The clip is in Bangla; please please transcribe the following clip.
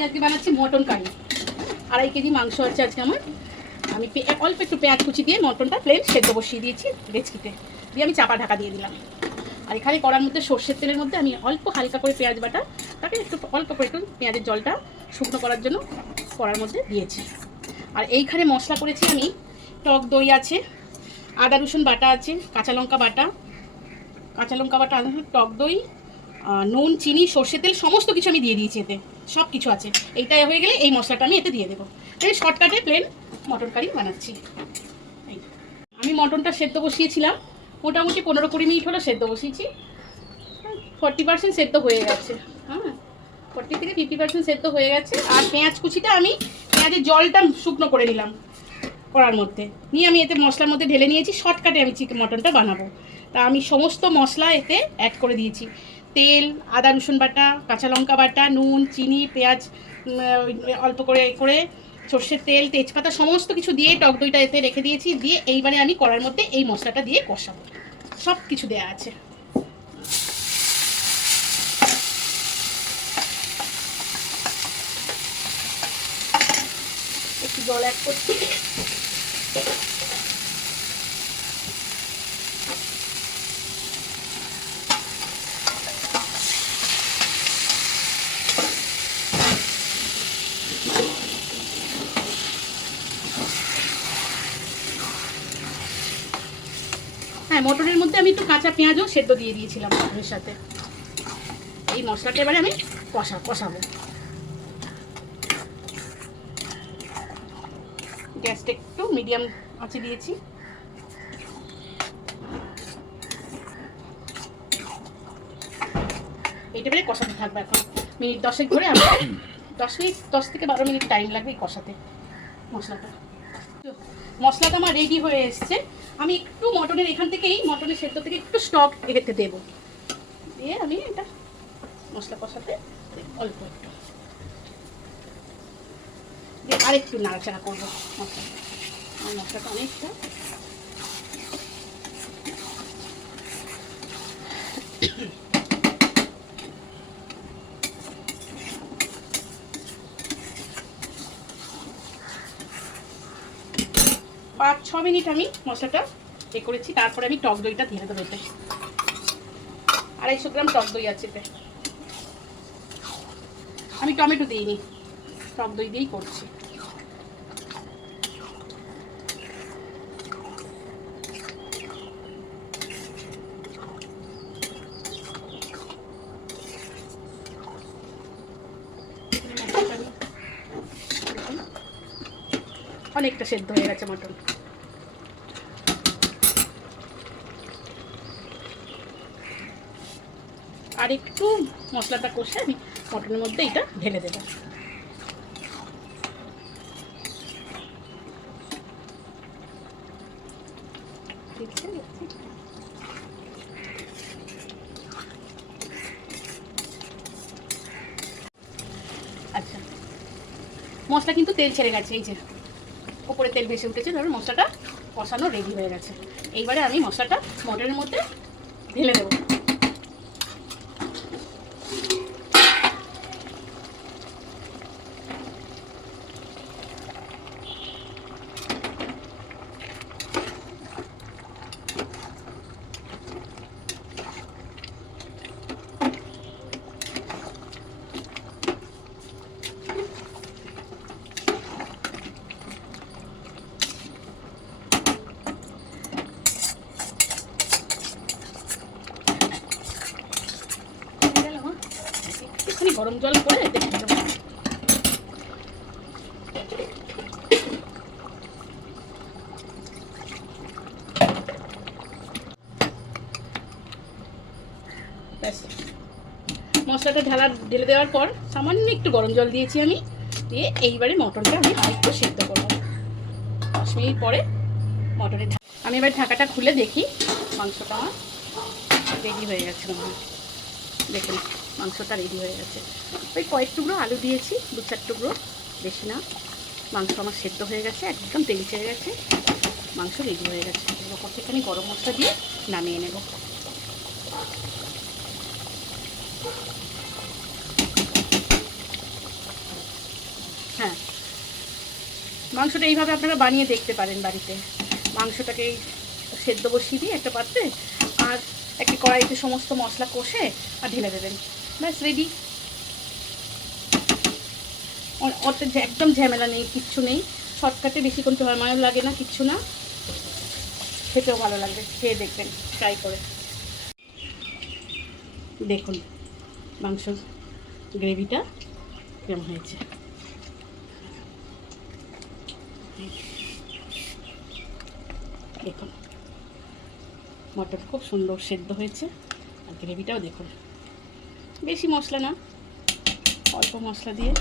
আমি আজকে বানাচ্ছি মটন কারি। 2.5 কেজি মাংস আছে আজকে আমার। আমি অল্প একটু পেঁয়াজ কুচি দিয়ে মটনটা প্লেন সেদ্ধ বসিয়ে দিয়েছি ডেচকিতে, দিয়ে আমি চাপা ঢাকা দিয়ে দিলাম। আর এখানে কড়ার মধ্যে সর্ষের তেলের মধ্যে আমি অল্প হালকা করে পেঁয়াজ বাটা, তাকে একটু অল্প করে একটু পেঁয়াজের জলটা শুকনো করার জন্য কড়ার মধ্যে দিয়েছি। আর এইখানে মশলা করেছি আমি, টক দই আছে, আদা রসুন বাটা আছে, কাঁচা লঙ্কা বাটা, টক দই, নুন, চিনি, সর্ষের তেল সমস্ত কিছু আমি দিয়ে দিয়েছি এতে, সব কিছু আছে। এইটা হয়ে গেলে এই মশলাটা আমি এতে দিয়ে দেবো। তাই শর্টকাটে প্লেন মটন কারি বানাচ্ছি। আমি মটনটা সেদ্ধ বসিয়েছিলাম, মোটামুটি 15-20 মিনিট হলো সেদ্ধ বসিয়েছি। 40% সেদ্ধ হয়ে গেছে। হ্যাঁ, 40 থেকে 50% সেদ্ধ হয়ে গেছে। আর পেঁয়াজ কুচিটা আমি পেঁয়াজের জলটা শুকনো করে নিলাম কড়ার মধ্যে, নিয়ে আমি এতে মশলার মধ্যে ঢেলে নিয়েছি। শর্টকাটে আমি চিকেন মটনটা বানাবো। তা আমি সমস্ত মশলা এতে অ্যাড করে দিয়েছি। তেল, আদা রসুন বাটা, কাঁচা লঙ্কা বাটা, নুন, চিনি, পেঁয়াজ অল্প করে সর্ষের তেল, তেজপাতা সমস্ত কিছু দিয়ে টক দইটা এতে রেখে দিয়েছি। দিয়ে এইবারে আমি কড়ার মধ্যে এই মশলাটা দিয়ে কষাবো। সব কিছু দেওয়া আছে। একটু জল অ্যাড করছি। হ্যাঁ, মটনের মধ্যে আমি একটু কাঁচা পেঁয়াজও সেদ্ধ দিয়ে দিয়েছিলাম মটনের সাথে। এই মশলাটা এবারে আমি কষাবো। গ্যাসটা একটু মিডিয়াম আঁচে দিয়েছি। এইটা এবারে কষাতে থাকবে এখন মিনিট 10 ধরে। আমি 10 থেকে 12 মিনিট টাইম লাগবে কষাতে মশলাটা আমার রেডি হয়ে এসছে। আমি একটু মটনের মটনের সেদ্ধ থেকে একটু স্টক এতে দেবো, দিয়ে আমি এটা মশলা কষাতে অল্প একটু দিয়ে আরেকটু নাড়াচাড়া করবো মশলাটা অনেকটা। পাঁচ 6 মিনিট আমি মশলাটা করেছি। তারপরে আমি টক দইটা দিয়ে দেবো এতে। 250 গ্রাম টক দই আছে এতে। আমি টমেটো দিইনি, টক দই দিয়েই করছি। অনেকটা সেদ্ধ হয়ে গেছে মটন। আর একটু মশলাটা কষে আমি মটনের মধ্যে এটা ঢেলে দেবো। আচ্ছা, মশলা কিন্তু তেল ছেড়ে গেছে, এই যে উপরে তেল ভেসে উঠেছে। ধরুন মশলাটা কষানো রেডি হয়ে গেছে। এইবারে আমি মশলাটা মটনের মধ্যে ঢেলে দেবো। একটুখানি গরম জল করে এতে দিয়ে দেবো। ব্যাস, মশলাটা ঢেলে দেওয়ার পর সামান্য একটু গরম জল দিয়েছি আমি, দিয়ে এইবারে মটনটা আমি আরেকটু সেদ্ধ করবো। 10 মিনিট পরে আমি এবার ঢাকাটা খুলে দেখি মাংসটা আমার রেডি হয়ে গেছে। দেখুন মাংসটা রেডি হয়ে গেছে। ওই কয়েক টুকরো আলু দিয়েছি, 2-4 টুকরো, বেশি না। মাংস আমার সেদ্ধ হয়ে গেছে, একদম তেল ছেড়ে গেছে, মাংস রেডি হয়ে গেছে। ওপর থেকে আমি গরম মশলা দিয়ে নামিয়ে নেব। হ্যাঁ, মাংসটা এইভাবে আপনারা বানিয়ে দেখতে পারেন বাড়িতে। মাংসটাকে সেদ্ধ বসিয়ে দিয়ে একটা পাত্রে আর একটি কড়াইতে সমস্ত মশলা কষে আর ঢেলে দেবেন, ব্যাস রেডি। ওতে একদম ঝামেলা নেই, কিচ্ছু নেই, শর্টকাটে, বেশিক্ষণ সময়ও লাগে না, কিচ্ছু না, খেতেও ভালো লাগবে। খেয়ে দেখবেন ট্রাই করে। দেখুন মাংস গ্রেভিটা কেমন হয়েছে। দেখুন মটন খুব সুন্দর সেদ্ধ হয়েছে, আর গ্রেভিটাও দেখুন, বেশি মশলা না, অল্প মশলা দিয়ে